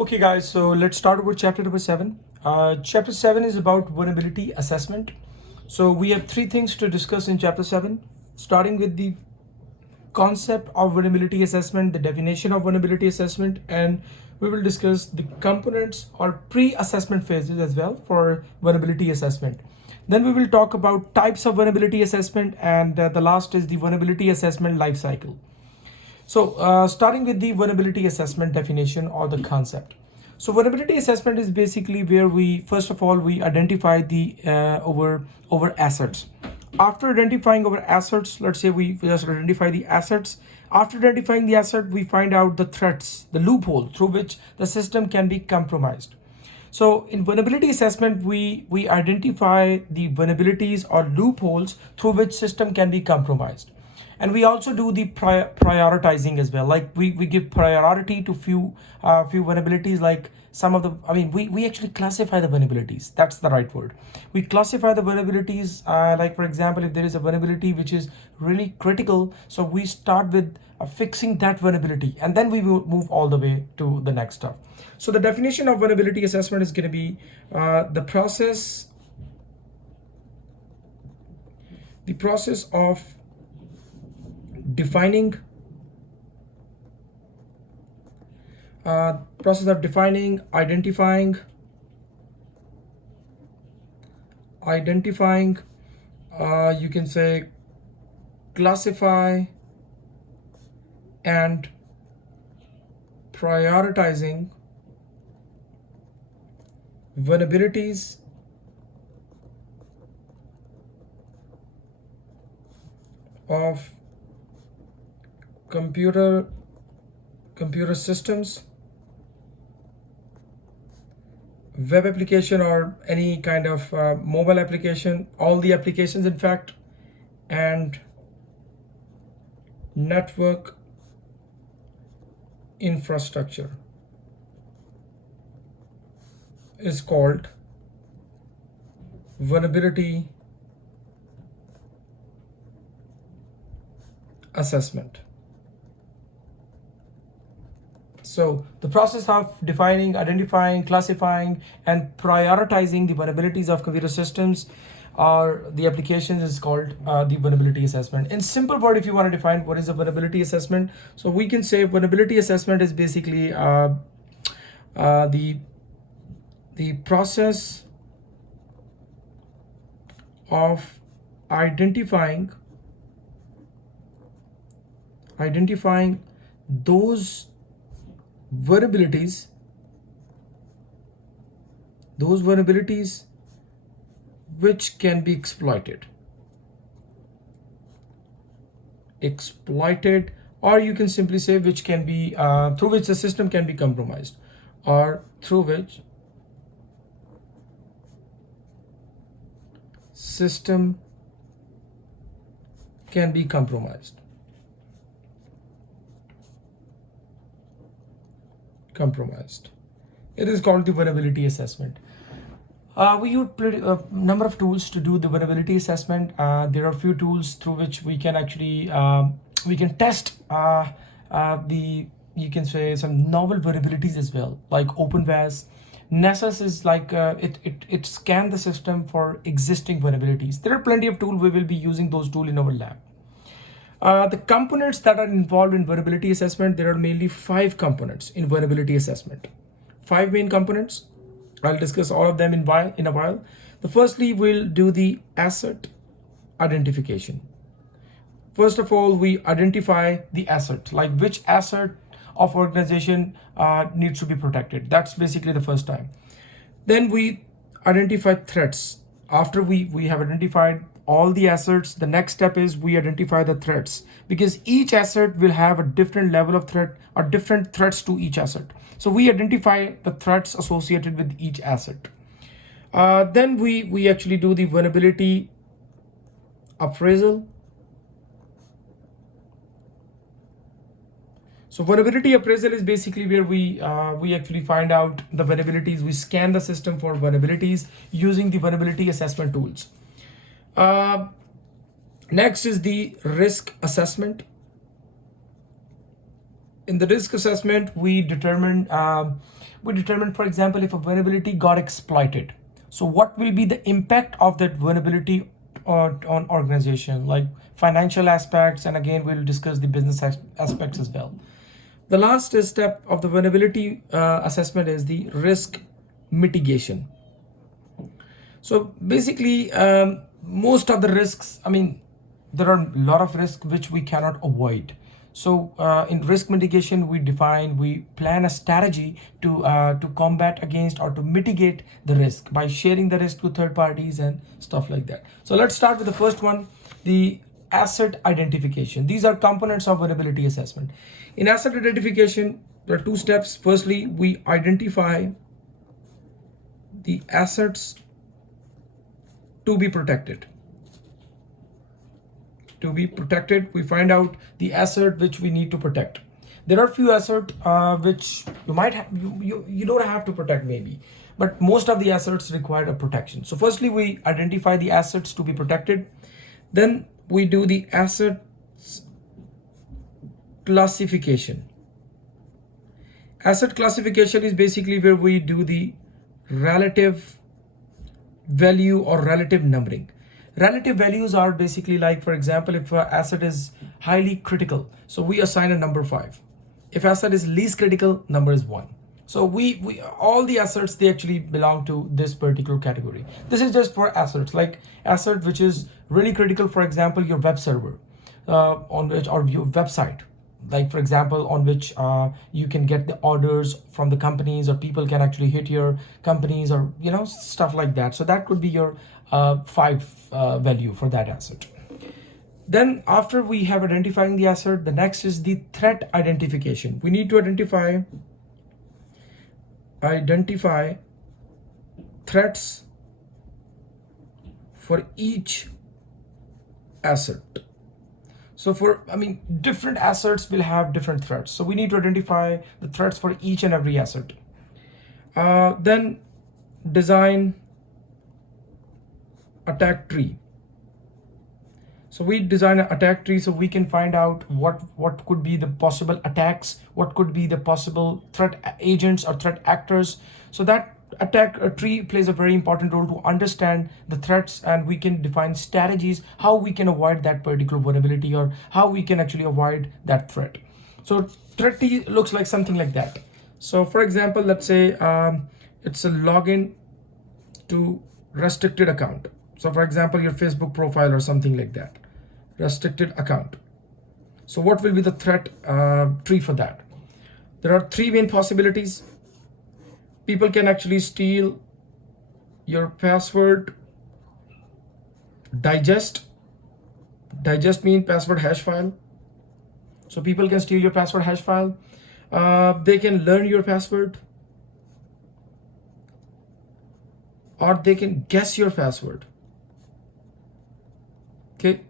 Okay, guys, so let's start with chapter number 7. Chapter 7 is about vulnerability assessment. So we have three things to discuss in chapter 7, starting with the concept of vulnerability assessment, the definition of vulnerability assessment, and we will discuss the components or pre-assessment phases as well for vulnerability assessment. Then we will talk about types of vulnerability assessment, and the last is the vulnerability assessment life cycle. So starting with the vulnerability assessment definition or the concept. So vulnerability assessment is basically where we, first of all, we identify the over assets. After identifying our assets, let's say we just identify the assets. After identifying the asset, we find out the threats, the loophole through which the system can be compromised. So in vulnerability assessment, we identify the vulnerabilities or loopholes through which system can be compromised. And we also do the prioritizing as well. Like we give priority to few vulnerabilities, like some of the, we actually classify the vulnerabilities. That's the right word. We classify the vulnerabilities, like for example, if there is a vulnerability which is really critical, so we start with fixing that vulnerability, and then we will move all the way to the next stuff. So the definition of vulnerability assessment is going to be the process of defining identifying, you can say classify and prioritizing vulnerabilities of computer systems, web application, or any kind of mobile application, all the applications in fact, and network infrastructure is called vulnerability assessment. So the process of defining, identifying, classifying, and prioritizing the vulnerabilities of computer systems or the applications is called the vulnerability assessment. In simple word, if you want to define what is a vulnerability assessment, so we can say vulnerability assessment is basically the process of identifying those vulnerabilities which can be exploited, or you can simply say which can be through which the system can be compromised, or through which system can be compromised. It is called the vulnerability assessment. We use a number of tools to do the vulnerability assessment. There are a few tools through which we can actually we can test you can say some novel vulnerabilities as well, like OpenVAS. Nessus is like it scans the system for existing vulnerabilities. There are plenty of tools. We will be using those tools in our lab. The components that are involved in vulnerability assessment, there are mainly 5 components in vulnerability assessment. 5 main components. I'll discuss all of them in a while. The firstly, we'll do the asset identification. First of all, we identify the asset, like which asset of organization needs to be protected. That's basically the first time. Then we identify threats. After we have identified all the assets, the next step is we identify the threats, because each asset will have a different level of threat or different threats to each asset. So we identify the threats associated with each asset. Then we actually do the vulnerability appraisal. So vulnerability appraisal is basically where we actually find out the vulnerabilities. We scan the system for vulnerabilities using the vulnerability assessment tools. Next is the risk assessment. in the risk assessment, we determine, for example, if a vulnerability got exploited. So what will be the impact of that vulnerability on organization, like financial aspects, and again, we'll discuss the business aspects as well. The last step of the vulnerability assessment is the risk mitigation. So basically, most of the risks, there are a lot of risks which we cannot avoid. So in risk mitigation, we plan a strategy to combat against or to mitigate the risk by sharing the risk with third parties and stuff like that. So let's start with the first one, the asset identification. These are components of vulnerability assessment. In asset identification, there are two steps. Firstly, we identify the assets to be protected. We find out the asset which we need to protect. There are few assets which you might have, you don't have to protect maybe, but most of the assets require a protection. So firstly, we identify the assets to be protected. Then we do the assets classification. Asset classification is basically where we do the relative value or relative numbering. Relative values are basically like, for example, if an asset is highly critical, so we assign a number 5. If asset is least critical, number is 1. So we all the assets, they actually belong to this particular category. This is just for assets, like asset which is really critical, for example, your web server on which, or your website, like for example, on which you can get the orders from the companies, or people can actually hit your companies, or stuff like that. So that could be your 5 value for that asset. Then after we have identifying the asset, the next is the threat identification. We need to identify threats for each asset. So different assets will have different threats. So we need to identify the threats for each and every asset. Then design attack tree. So we design an attack tree so we can find out what could be the possible attacks, what could be the possible threat agents or threat actors. So that attack tree plays a very important role to understand the threats, and we can define strategies how we can avoid that particular vulnerability, or how we can actually avoid that threat. So threat tree looks like something like that. So for example, let's say it's a login to restricted account. So for example, your Facebook profile or something like that, restricted account. So what will be the threat tree for that? There are 3 main possibilities. People can actually steal your password digest. Digest means password hash file. So people can steal your password hash file. They can learn your password, or they can guess your password. Okay,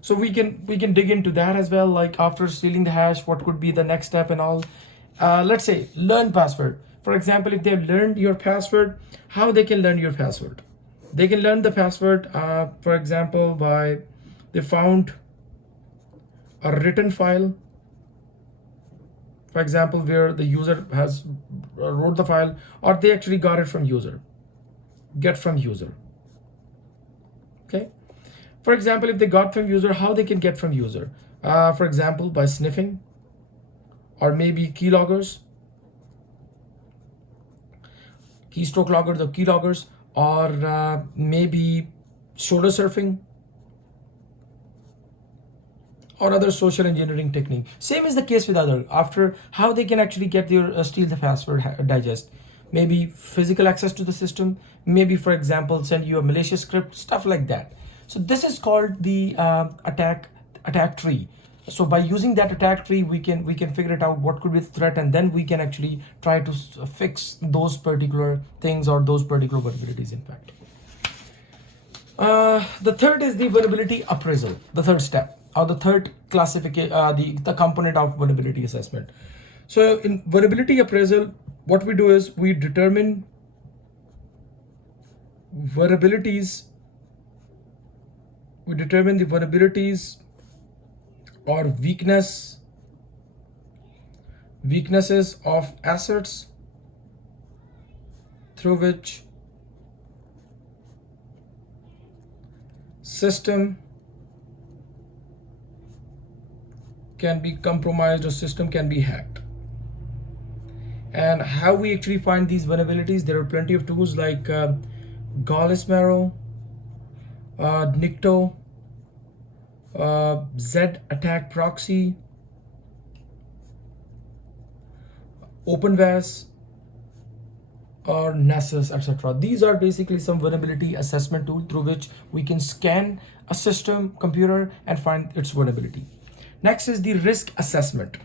so we can dig into that as well, like after stealing the hash, what could be the next step and all. Let's say learn password. For example, if they've learned your password, how they can learn your password? They can learn the password, for example, by they found a written file, for example, where the user has wrote the file, or they actually got it from user, get from user. Okay. For example, if they got from user, how they can get from user? For example, by sniffing, or maybe keyloggers, keystroke loggers or keyloggers, or maybe shoulder surfing, or other social engineering technique. Same is the case with other. After how they can actually get your steal the password digest, maybe physical access to the system, maybe for example send you a malicious script, stuff like that. So this is called the attack tree. So by using that attack tree, we can figure it out what could be the threat, and then we can actually try to fix those particular things or those particular vulnerabilities. In fact, the third is the vulnerability appraisal. The third step, or the third classification, the component of vulnerability assessment. So in vulnerability appraisal, what we do is we determine vulnerabilities. We determine the vulnerabilities or weakness weaknesses of assets through which system can be compromised or system can be hacked. And how we actually find these vulnerabilities, there are plenty of tools like Gauss Nicto, Z attack proxy, OpenVAS, or Nessus, etc. These are basically some vulnerability assessment tool through which we can scan a system computer and find its vulnerability. Next is the risk assessment.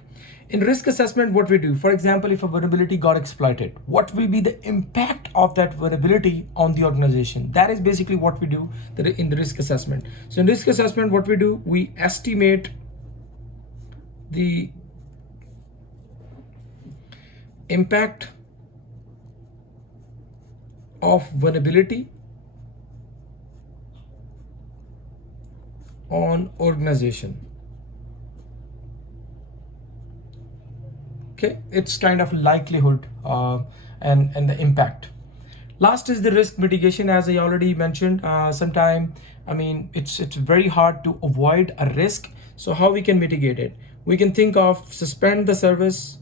In risk assessment, what we do, for example, if a vulnerability got exploited, what will be the impact of that vulnerability on the organization? That is basically what we do in the risk assessment. So in risk assessment, what we do, we estimate the impact of vulnerability on organization. Okay, it's kind of likelihood and the impact. Last is the risk mitigation, as I already mentioned. It's very hard to avoid a risk. So how we can mitigate it? We can think of suspend the service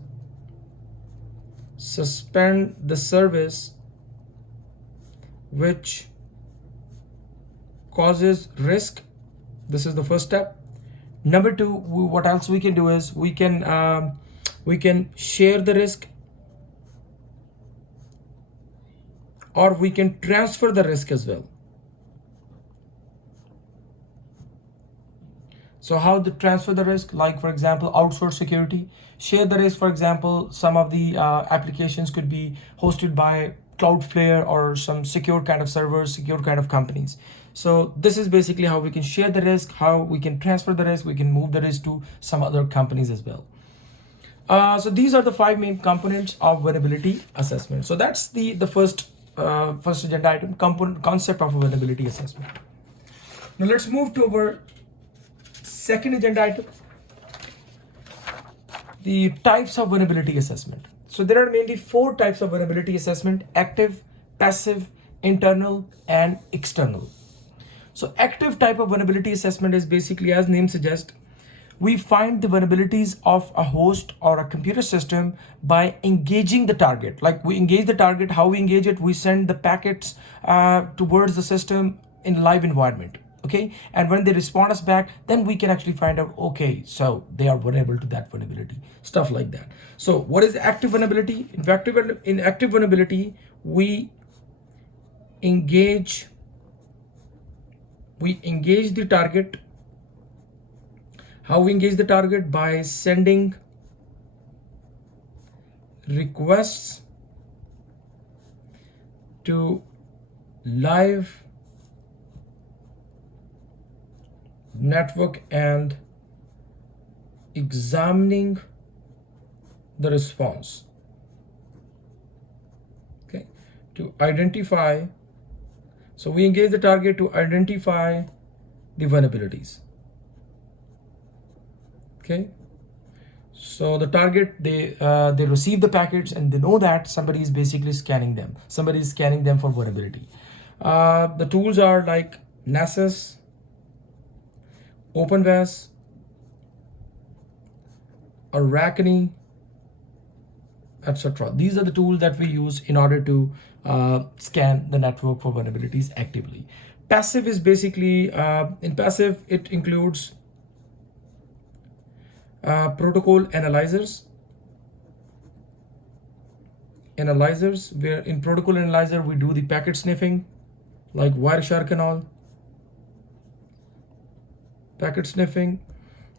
which causes risk. This is the first step. Number two, what else we can do is we can share the risk, or we can transfer the risk as well. So how to transfer the risk? Like, for example, outsource security. Share the risk, for example, some of the applications could be hosted by Cloudflare or some secure kind of servers, secure kind of companies. So this is basically how we can share the risk, how we can transfer the risk, we can move the risk to some other companies as well. So these are the 5 main components of vulnerability assessment. So that's the first agenda item, concept of a vulnerability assessment. Now let's move to our second agenda item, the types of vulnerability assessment. So there are mainly 4 types of vulnerability assessment: active, passive, internal, and external. So active type of vulnerability assessment is basically, as name suggests, we find the vulnerabilities of a host or a computer system by engaging the target. Like, we engage the target. How we engage it? We send the packets towards the system in live environment. Okay, and when they respond us back, then we can actually find out, okay, so they are vulnerable to that vulnerability, stuff like that. So what is active vulnerability? In active vulnerability, we engage the target. How we engage the target? By sending requests to live network and examining the response. Okay, to identify. So we engage the target to identify the vulnerabilities. Okay, so the target, they receive the packets and they know that somebody is basically scanning them. Somebody is scanning them for vulnerability. The tools are like Nessus, OpenVAS, Arachne, etc. These are the tools that we use in order to scan the network for vulnerabilities actively. Passive is basically, in passive, it includes protocol analyzers, where in protocol analyzer we do the packet sniffing, like Wireshark and all, packet sniffing,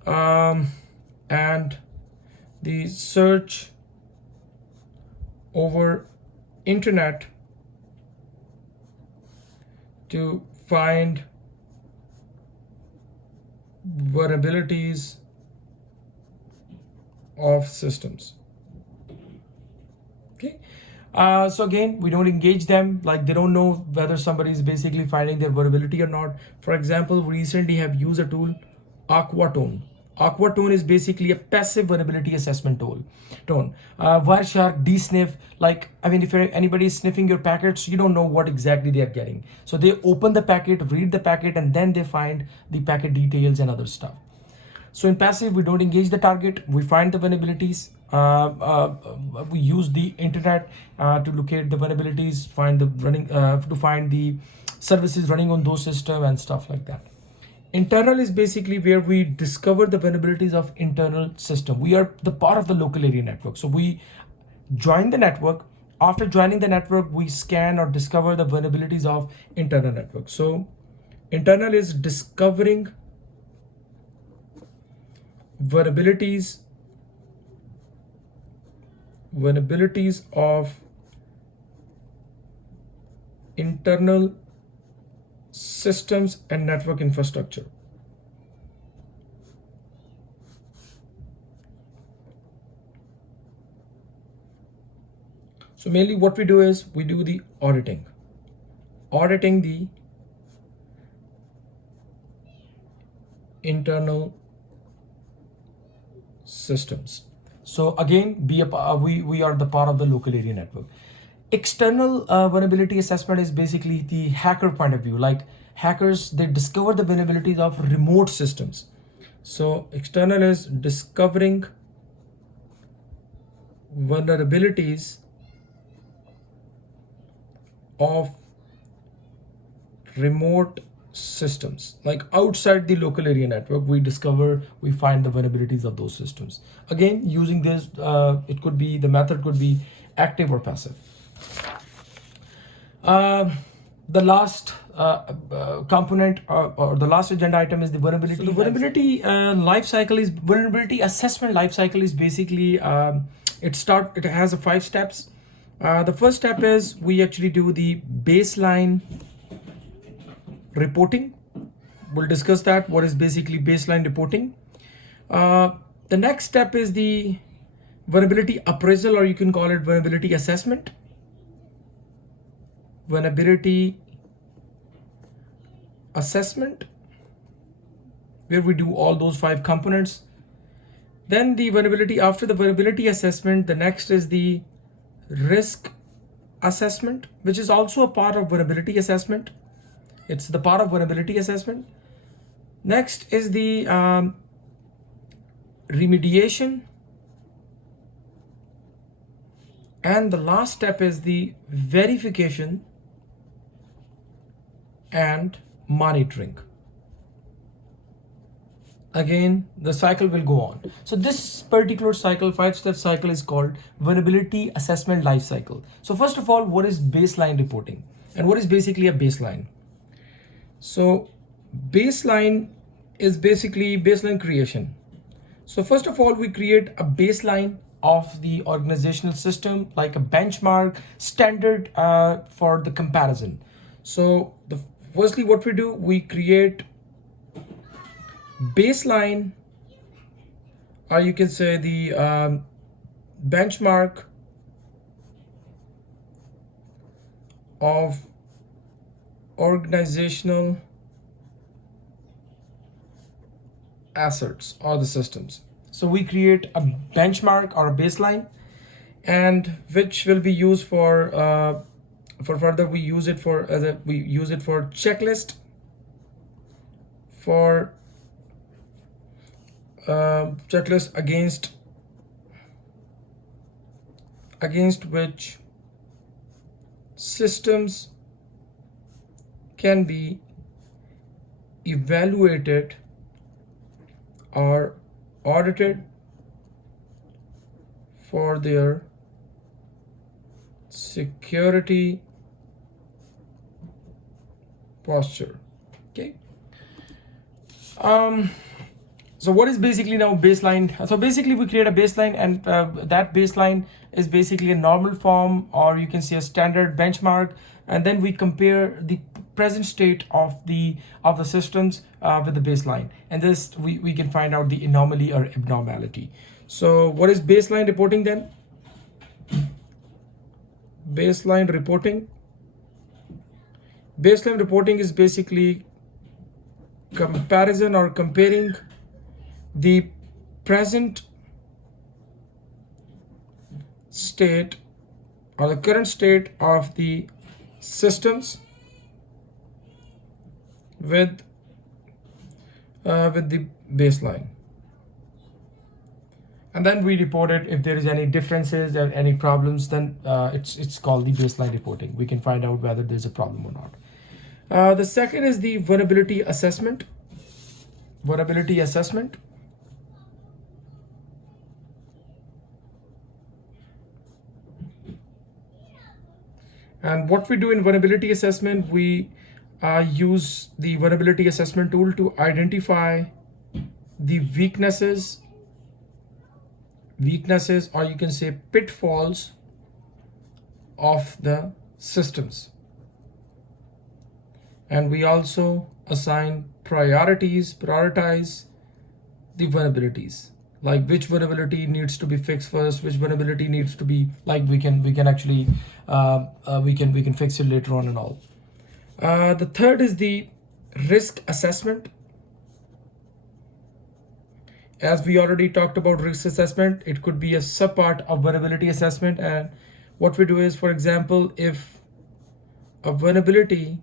and the search over internet to find vulnerabilities of systems. Okay, so again, we don't engage them, like they don't know whether somebody is basically finding their vulnerability or not. For example, we recently have used a tool, Aquatone. Aqua tone is basically a passive vulnerability assessment tone. Wireshark, desniff, like, I mean, if anybody is sniffing your packets, you don't know what exactly they are getting. So they open the packet, read the packet, and then they find the packet details and other stuff. So in passive, we don't engage the target. We find the vulnerabilities. We use the internet to locate the vulnerabilities, find the to find the services running on those systems and stuff like that. Internal is basically where we discover the vulnerabilities of internal system. We are the part of the local area network. So we join the network. After joining the network, we scan or discover the vulnerabilities of internal network. So internal is discovering vulnerabilities of internal systems and network infrastructure. So mainly what we do is we do the auditing the internal systems. So again, we are the part of the local area network. External vulnerability assessment is basically the hacker point of view. Like hackers, they discover the vulnerabilities of remote systems. So external is discovering vulnerabilities of remote systems, like outside the local area network. We find the vulnerabilities of those systems. Again, using this, the method could be active or passive. The last component or the last agenda item is the vulnerability. So the vulnerability vulnerability assessment life cycle is basically it has 5 steps. The first step is we actually do the baseline reporting. We'll discuss that. What is basically baseline reporting? The next step is the vulnerability appraisal, or you can call it vulnerability assessment. Vulnerability assessment, where we do all those 5 components. Then after the vulnerability assessment, the next is the risk assessment, which is also a part of vulnerability assessment. It's the part of vulnerability assessment. Next is the remediation. And the last step is the verification and monitoring. Again, the cycle will go on. So this particular cycle, 5-step cycle, is called vulnerability assessment life cycle. So first of all, what is baseline reporting? And what is basically a baseline? So baseline is basically baseline creation. So first of all, we create a baseline of the organizational system, like a benchmark standard for the comparison. So firstly, what we do, we create baseline, or you can say the benchmark of organizational assets or the systems. So we create a benchmark or a baseline, and which will be used for further. We use it for checklist, for checklist against which systems can be evaluated or audited for their security posture. Okay. So what is basically now baseline? So basically we create a baseline, and that baseline is basically a normal form, or you can say a standard benchmark, and then we compare the present state of the systems with the baseline, and this we can find out the anomaly or abnormality. So what is baseline reporting then? Baseline reporting is basically comparison or comparing the present state or the current state of the systems with the baseline, and then we report it. If there is any differences or any problems, then it's called the baseline reporting. We can find out whether there's a problem or not. The second is the vulnerability assessment. Vulnerability assessment. And what we do in vulnerability assessment, we use the vulnerability assessment tool to identify the weaknesses, or you can say pitfalls of the systems. And we also assign prioritize the vulnerabilities, like which vulnerability needs to be fixed first, which vulnerability needs to be, like we can actually we can fix it later on and all. The third is the risk assessment. As we already talked about risk assessment, it could be a subpart of vulnerability assessment. And what we do is, for example, if a vulnerability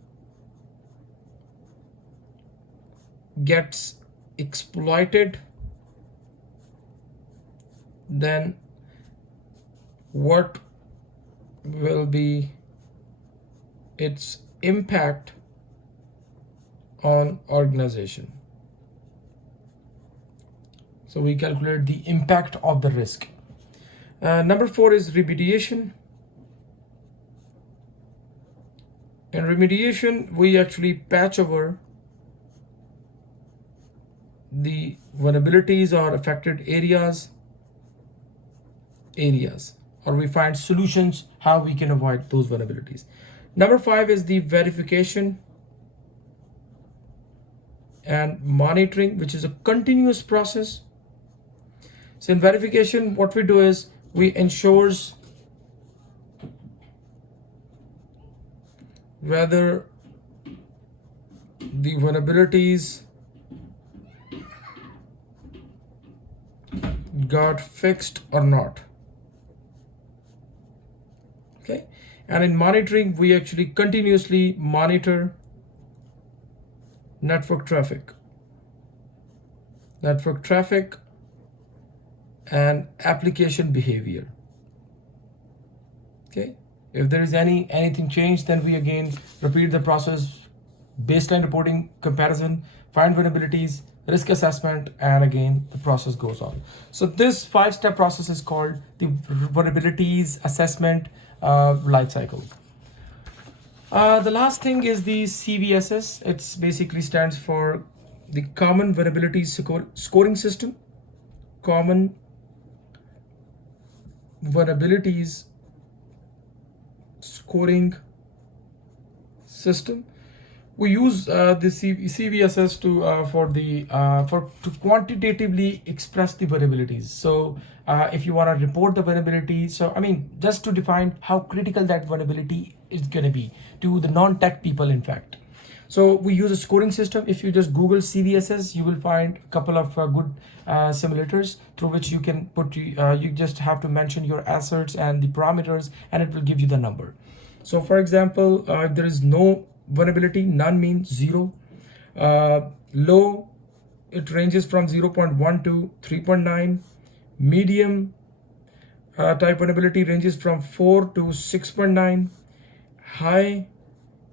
gets exploited, then what will be its impact on organization? So we calculate the impact of the risk. Number 4 is remediation. In remediation, we actually patch over the vulnerabilities or affected areas, or we find solutions how we can avoid those vulnerabilities. Number 5 is the verification and monitoring, which is a continuous process. So in verification, what we do is we ensures whether the vulnerabilities got fixed or not. Okay, and in monitoring, we actually continuously monitor network traffic and application behavior. Okay, if there is anything changed, then we again repeat the process: baseline reporting, comparison, find vulnerabilities, risk assessment, and again the process goes on. So this 5-step process is called the vulnerabilities assessment life cycle. The last thing is the CVSS. It's basically stands for the Common Vulnerabilities Scoring System. Common Vulnerabilities Scoring System. We use the CVSS to quantitatively express the vulnerabilities. So if you want to report the vulnerability, so I mean, just to define how critical that vulnerability is going to be to the non-tech people, in fact. So we use a scoring system. If you just Google CVSS, you will find a couple of good simulators through which you can put, you just have to mention your asserts and the parameters, and it will give you the number. So for example, if there is no vulnerability, none means 0. Low, it ranges from 0.1 to 3.9. Medium type vulnerability ranges from 4 to 6.9. High,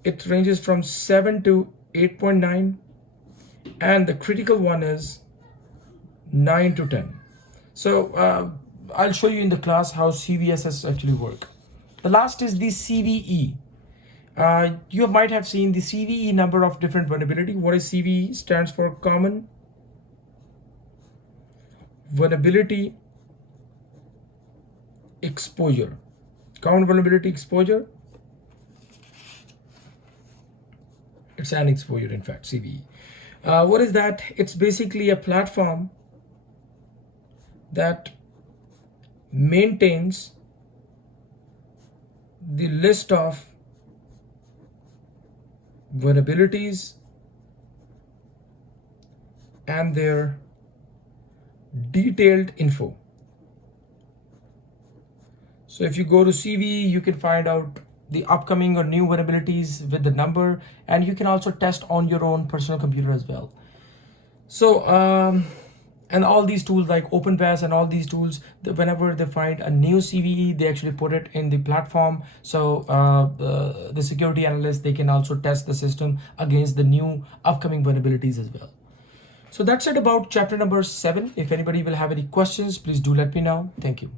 it ranges from 7 to 8.9. And the critical one is 9 to 10. So I'll show you in the class how CVSS actually work. The last is the CVE. You might have seen the CVE number of different vulnerability. What is CVE? Stands for Common Vulnerability Exposure. Common Vulnerability Exposure. It's an exposure, in fact, CVE. What is that? It's basically a platform that maintains the list of vulnerabilities and their detailed info. So if you go to CV, you can find out the upcoming or new vulnerabilities with the number, and you can also test on your own personal computer as well. So and all these tools like OpenVAS and all these tools, whenever they find a new CVE, they actually put it in the platform. So the security analysts, they can also test the system against the new upcoming vulnerabilities as well. So that's it about chapter number 7. If anybody will have any questions, please do let me know. Thank you.